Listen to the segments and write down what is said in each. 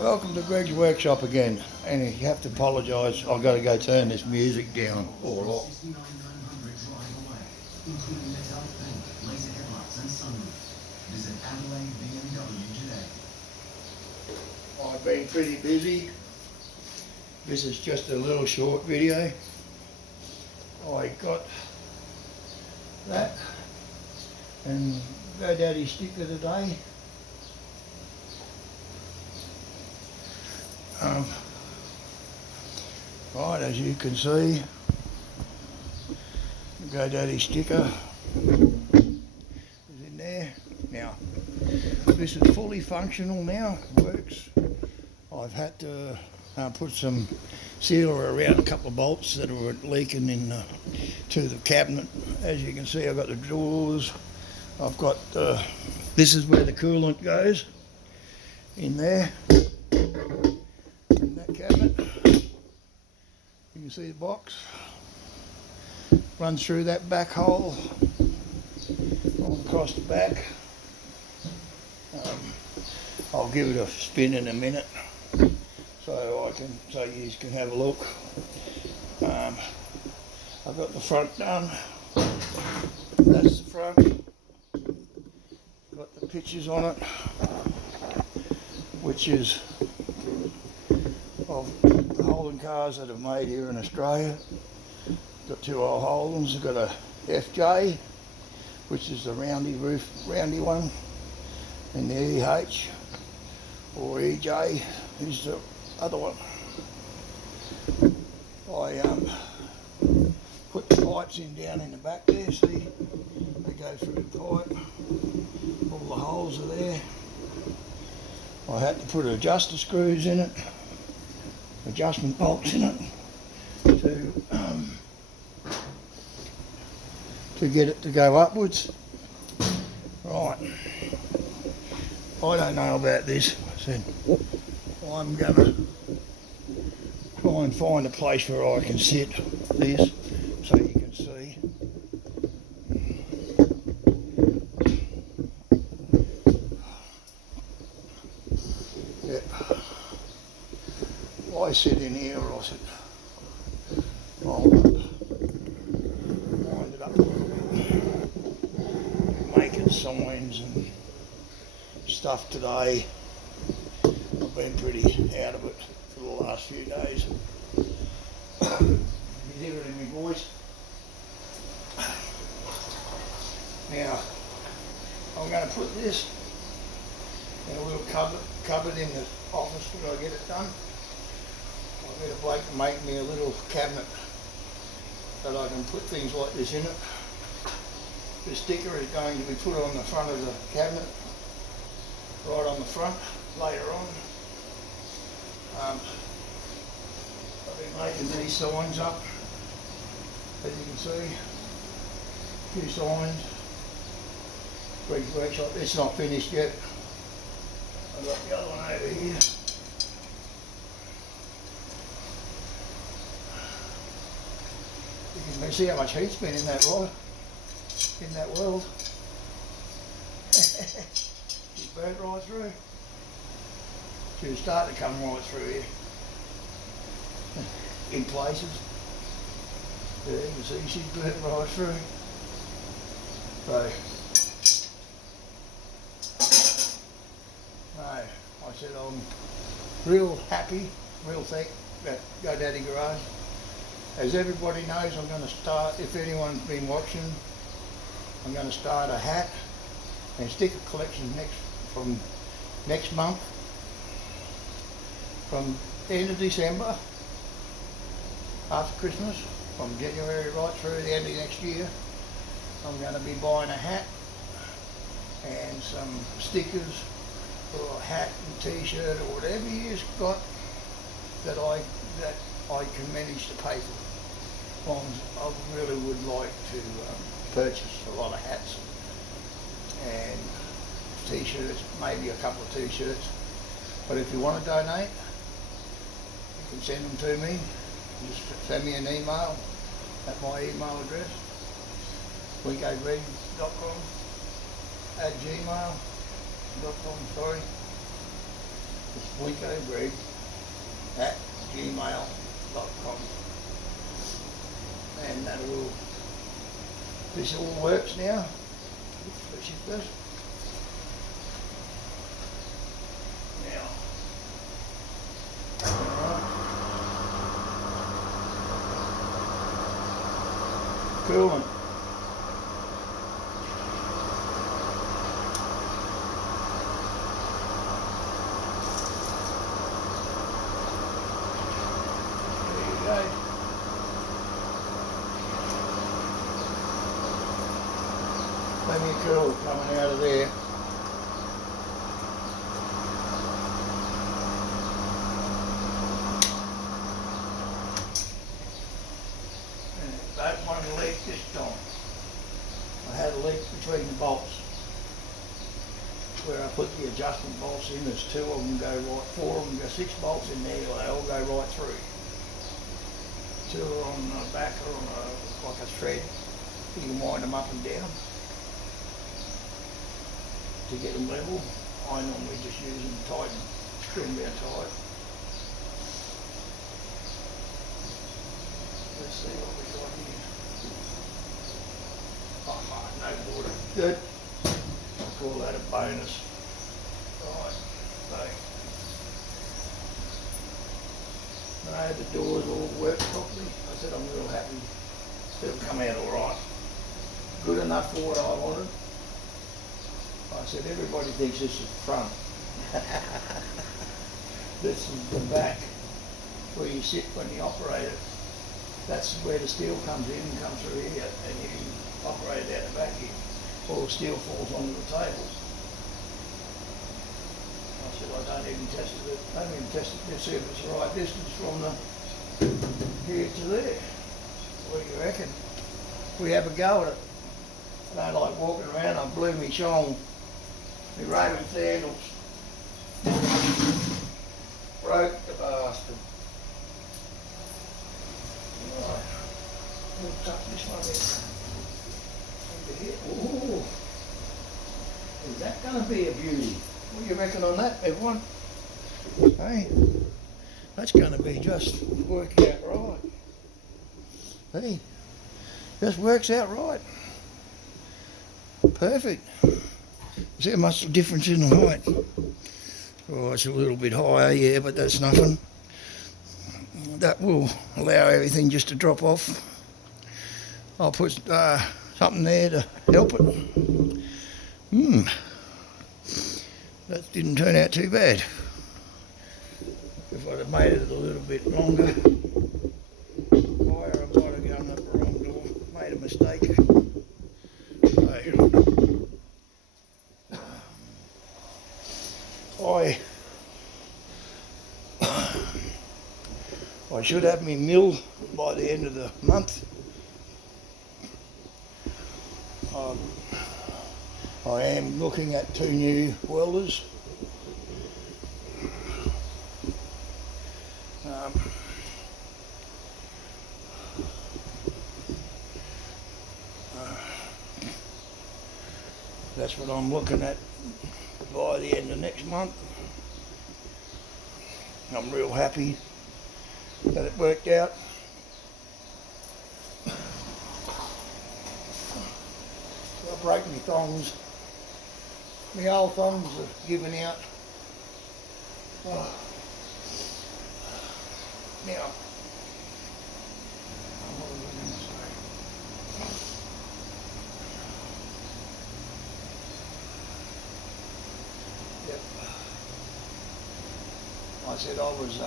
Welcome to Greg's Workshop again, and you have to apologise, I've got to go turn this music down or off. I've been pretty busy. This is just a little short video. I got that and GoDaddy sticker today. Right, as you can see, the GoDaddy sticker is in there. Now, this is fully functional now, works. I've had to put some sealer around a couple of bolts that were leaking in to the cabinet. As you can see, I've got the drawers. I've got this is where the coolant goes, in there, in that cabinet. You can see the box runs through that back hole, all across the back. I'll give it a spin in a minute so you can have a look. I've got the front done. That's the front. Got the pictures on it, which is of the Holden cars that are made here in Australia. Got two old Holdens. I've got a FJ, which is the roundy one, and the EH or EJ is the other one. I put the pipes in down in the back there. See, they go through the pipe. All the holes are there. I had to put adjuster screws in it, adjustment bolts in it to get it to go upwards. Right. I don't know about this. I said I'm gonna try and find a place where I can sit this so you can see. Yep. I sit in here, or I sit. I'll wind it up a little bit. Making signs and stuff today. I've been pretty out of it for the last few days. You hear it in my voice. Now, I'm going to put this in a little cupboard in the office when I get it done. I'll get a bloke to make me a little cabinet that I can put things like this in it. The sticker is going to be put on the front of the cabinet, right on the front later on. I've been making these signs up, as you can see. A few signs. Greg's Workshop. It's not finished yet. I've got the other one over here. You can see how much heat's been in that rod, in that world. It's burnt right through. She'll start to come right through here. In places. There you can see she's burnt right through. So, no, I said I'm real happy, real thank that GoDaddy Garage. As everybody knows, I'm going to start, if anyone's been watching, I'm going to start a hat and sticker collection from next month. From the end of December, after Christmas, from January right through the end of next year, I'm going to be buying a hat and some stickers, or a hat and t-shirt or whatever you've got that I can manage to pay for. I really would like to purchase a lot of hats and t-shirts, maybe a couple of t-shirts. But if you want to donate, you can send them to me. Just send me an email at my email address, weekogreg.com @gmail.com, sorry. It's wicogreg@gmail.com. And that will, this all works now. Which it does. Now, coolant. There you go. Plenty of coolant coming out of there. Don't want to leak this time. I had a leak between the bolts. Where I put the adjustment bolts in, there's 2 of them go right, 4 of them go, 6 bolts in there, they all go right through. 2 are on the back or on like a thread. You can wind them up and down to get them level. I normally just use them tight and screw them down tight. Let's see what we got here. Oh, no water. Good. I'll call that a bonus. Right, so. No, the doors all work properly. I said I'm real happy. It'll come out all right. Good enough for what I wanted. I said everybody thinks this is the front. This is the back, where you sit when you operate it. That's where the steel comes in and comes through here, and you operate it out the back here. All the steel falls onto the table. I said, I don't even test it to see if it's the right distance from the here to there. What do you reckon? We have a go at it. I don't like walking around, I blew me shong, me Roman sandals. Broke the bastard. Right, we'll tuck this one in. Ooh, is that going to be a beauty? What do you reckon on that, everyone? Hey, that's going to be just work out right. Hey, just works out right. Perfect. See how much difference in the height? Oh, it's a little bit higher, yeah, but that's nothing. That will allow everything just to drop off. I'll put something there to help it. That didn't turn out too bad. If I'd have made it a little bit longer, higher, I might have gone up the wrong door, made a mistake. I should have me mill by the end of the month. I am looking at 2 new welders. That's what I'm looking at by the end of next month. I'm real happy that it worked out. So I broke my thongs. My old thongs are giving out. Oh. Now, what was I going to say? Yep. I said I was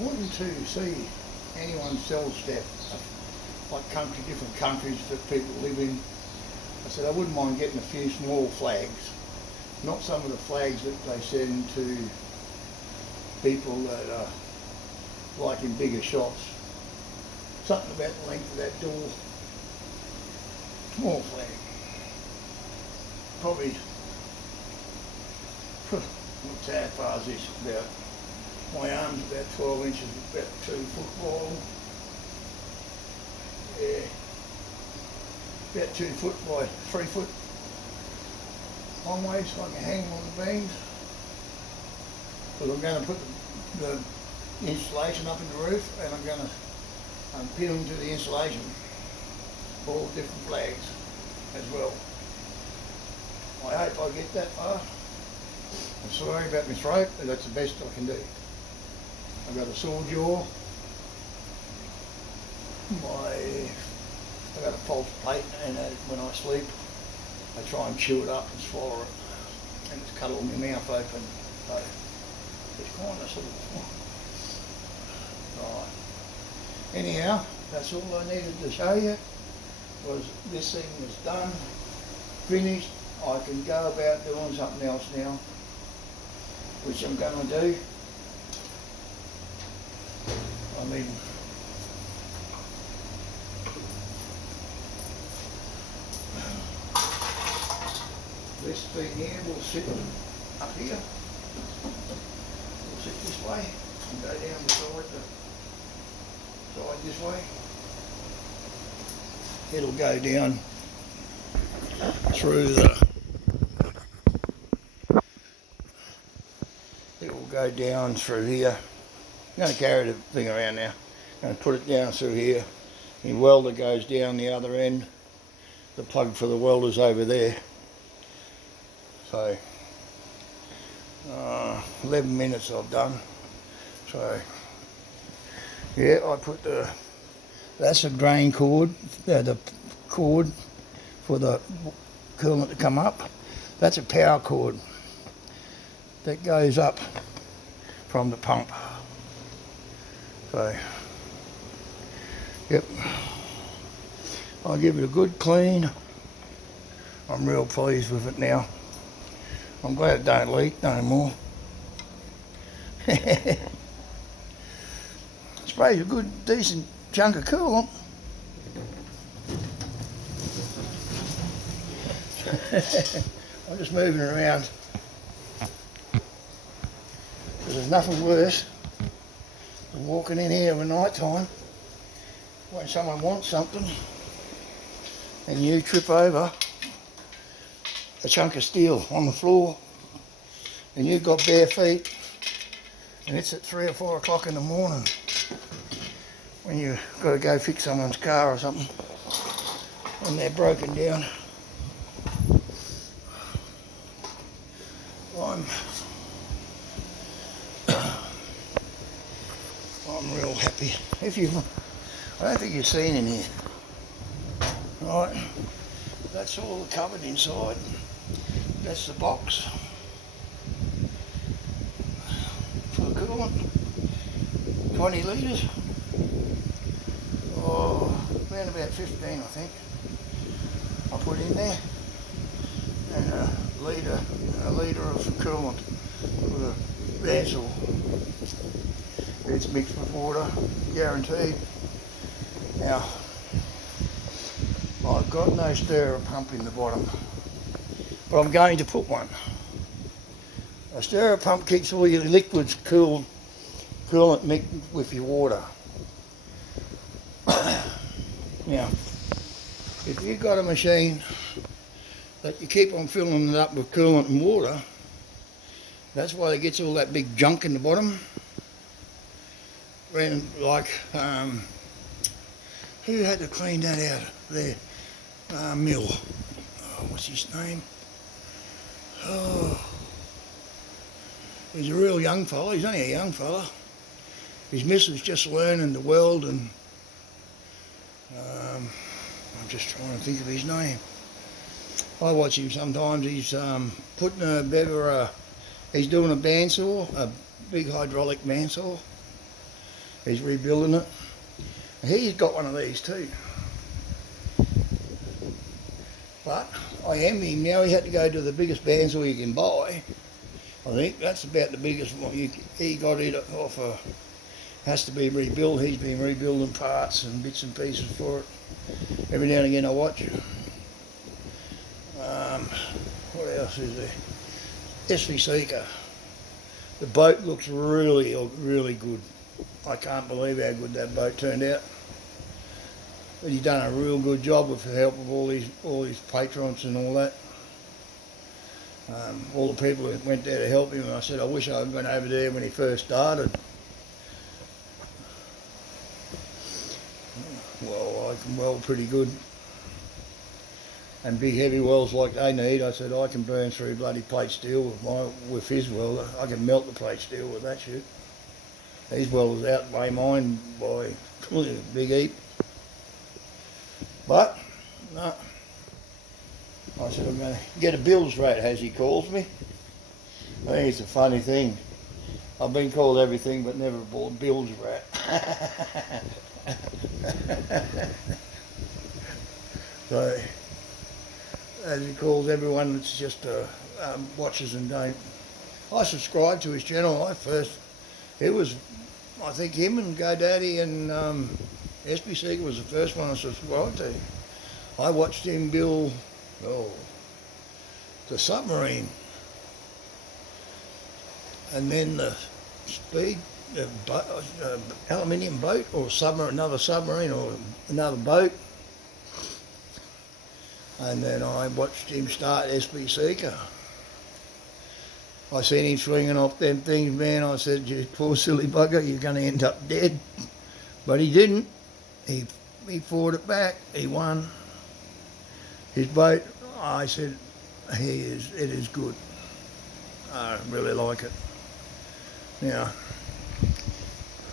wanting to see anyone sell stuff, like different countries that people live in. I said I wouldn't mind getting a few small flags, not some of the flags that they send to people that are like in bigger shops. Something about the length of that door. Small flag. Probably, what's how far is this? About, my arm's about 12 inches, about 2 foot long. Yeah. About 2 foot by 3 foot long way, so I can hang them on the beams. Because I'm going to put the insulation up in the roof, and I'm going to pin them to the insulation, all different flags as well. I hope I get that far. I'm sorry about my throat, but that's the best I can do. I've got a sore jaw. I've got a false plate, and when I sleep, I try and chew it up and swallow it, and it's cut all my mouth open. So it's kind of sort of right. Anyhow, that's all I needed to show you. Was this thing was done, finished. I can go about doing something else now, which I'm going to do. I mean, this thing here will sit up here. It'll sit this way and go down the side this way. It'll go down through through here. I'm going to carry the thing around now. I'm going to put it down through here. The welder goes down the other end. The plug for the welder's over there. So 11 minutes I've done. So yeah, I put that's a drain cord, the cord for the coolant to come up. That's a power cord that goes up from the pump. So yep, I'll give it a good clean. I'm real pleased with it now. I'm glad it don't leak no more. Sprays a good, decent chunk of coolant. I'm just moving around. Because there's nothing worse than walking in here at night time when someone wants something and you trip over a chunk of steel on the floor and you've got bare feet and it's at 3 or 4 o'clock in the morning when you've got to go fix someone's car or something and they're broken down. I'm real happy. I don't think you've seen in here. Right, that's all covered inside. That's the box for the coolant. 20 litres. Oh, around about 15 I think. I put in there. And a litre of coolant for the bandsew. It's mixed with water, guaranteed. Now, I've got no stirrer pump in the bottom, but I'm going to put one. A stirrer pump keeps all your liquids coolant mixed with your water. Now, if you've got a machine that you keep on filling it up with coolant and water, that's why it gets all that big junk in the bottom. And like, who had to clean that out there? Mill. Oh, what's his name? Oh, he's a real young fella. He's only a young fella. His missus just learning to weld, and I'm just trying to think of his name. I watch him sometimes. He's putting he's doing a bandsaw, a big hydraulic bandsaw. He's rebuilding it. He's got one of these too. But I envy him now. He had to go to the biggest bandsaw you can buy. I think that's about the biggest one. He got it off has to be rebuilt. He's been rebuilding parts and bits and pieces for it. Every now and again I watch. What else is there? SV Seeker. The boat looks really, really good. I can't believe how good that boat turned out. But he's done a real good job with the help of all his patrons and all that. all the people that went there to help him, and I said, I wish I had been over there when he first started. Well, I can weld pretty good. And big heavy welds like they need, I said, I can burn through bloody plate steel with his welder. I can melt the plate steel with that shit. These welders outweigh mine by a big heap. But, no. I said, I'm going to get a bills rat, as he calls me. I think it's a funny thing. I've been called everything, but never a bills rat. So, as he calls everyone that's just watches and don't. I subscribed to his channel. It was, I think him and GoDaddy and SBC was the first one I subscribed to. I watched him build the submarine, and then the aluminium boat, or another submarine, or another boat. And then I watched him start SBC. I seen him swinging off them things, man. I said, you poor silly bugger, you're going to end up dead. But he didn't. He fought it back. He won. His boat, I said, it is good. I really like it. Now,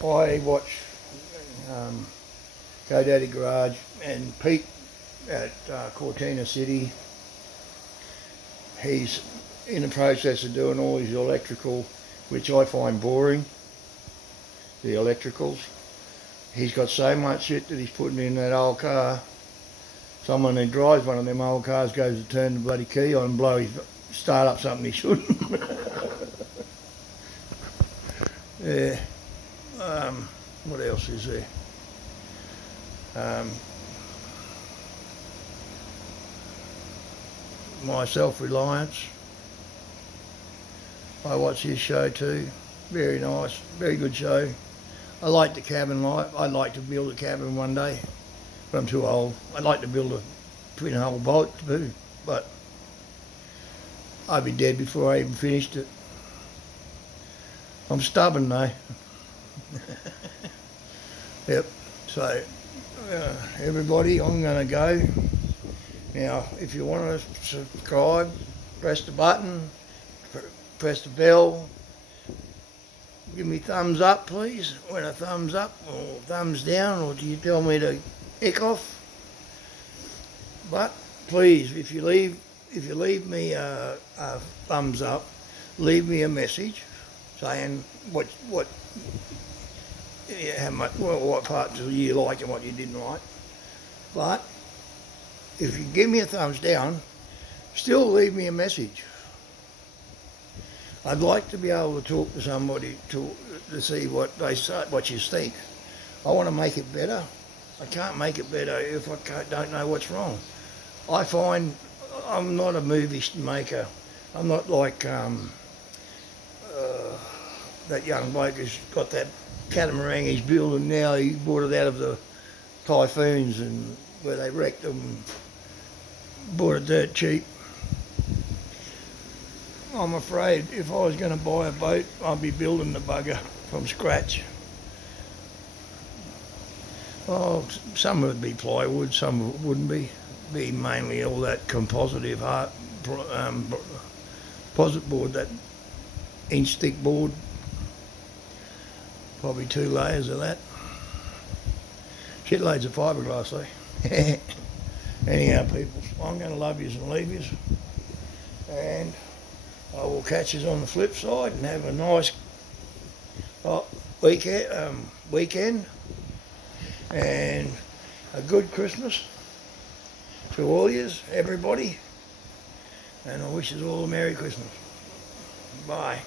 I watch GoDaddy Garage and Pete at Cortina City. He's in the process of doing all his electrical, which I find boring, the electricals. He's got so much shit that he's putting in that old car. Someone who drives one of them old cars goes to turn the bloody key on and start up something he shouldn't. Yeah. What else is there? My Self-Reliance. I watch his show too. Very nice, very good show. I like the cabin life. I'd like to build a cabin one day, but I'm too old. I'd like to build a twin hull boat too, but I'd be dead before I even finished it. I'm stubborn though. Yep. So everybody, I'm going to go. Now, if you want to subscribe, press the button, press the bell. Give me thumbs up, please. When a thumbs up or thumbs down, or do you tell me to heck off? But please, if you leave me a thumbs up, leave me a message saying what parts of you like and what you didn't like. But if you give me a thumbs down, still leave me a message. I'd like to be able to talk to somebody to see what they say, what you think. I want to make it better. I can't make it better if I don't know what's wrong. I find I'm not a movie maker. I'm not like that young bloke who's got that catamaran he's building now. He bought it out of the typhoons and where they wrecked them. Bought it dirt cheap. I'm afraid if I was going to buy a boat, I'd be building the bugger from scratch. Oh, some would be plywood, some wouldn't be. Be mainly all that composite board, that inch thick board. Probably 2 layers of that. Shitloads of fiberglass though. Anyhow, people, I'm going to love yous and leave yous, and I will catch yous on the flip side and have a nice weekend and a good Christmas to all yous, everybody, and I wish yous all a Merry Christmas. Bye.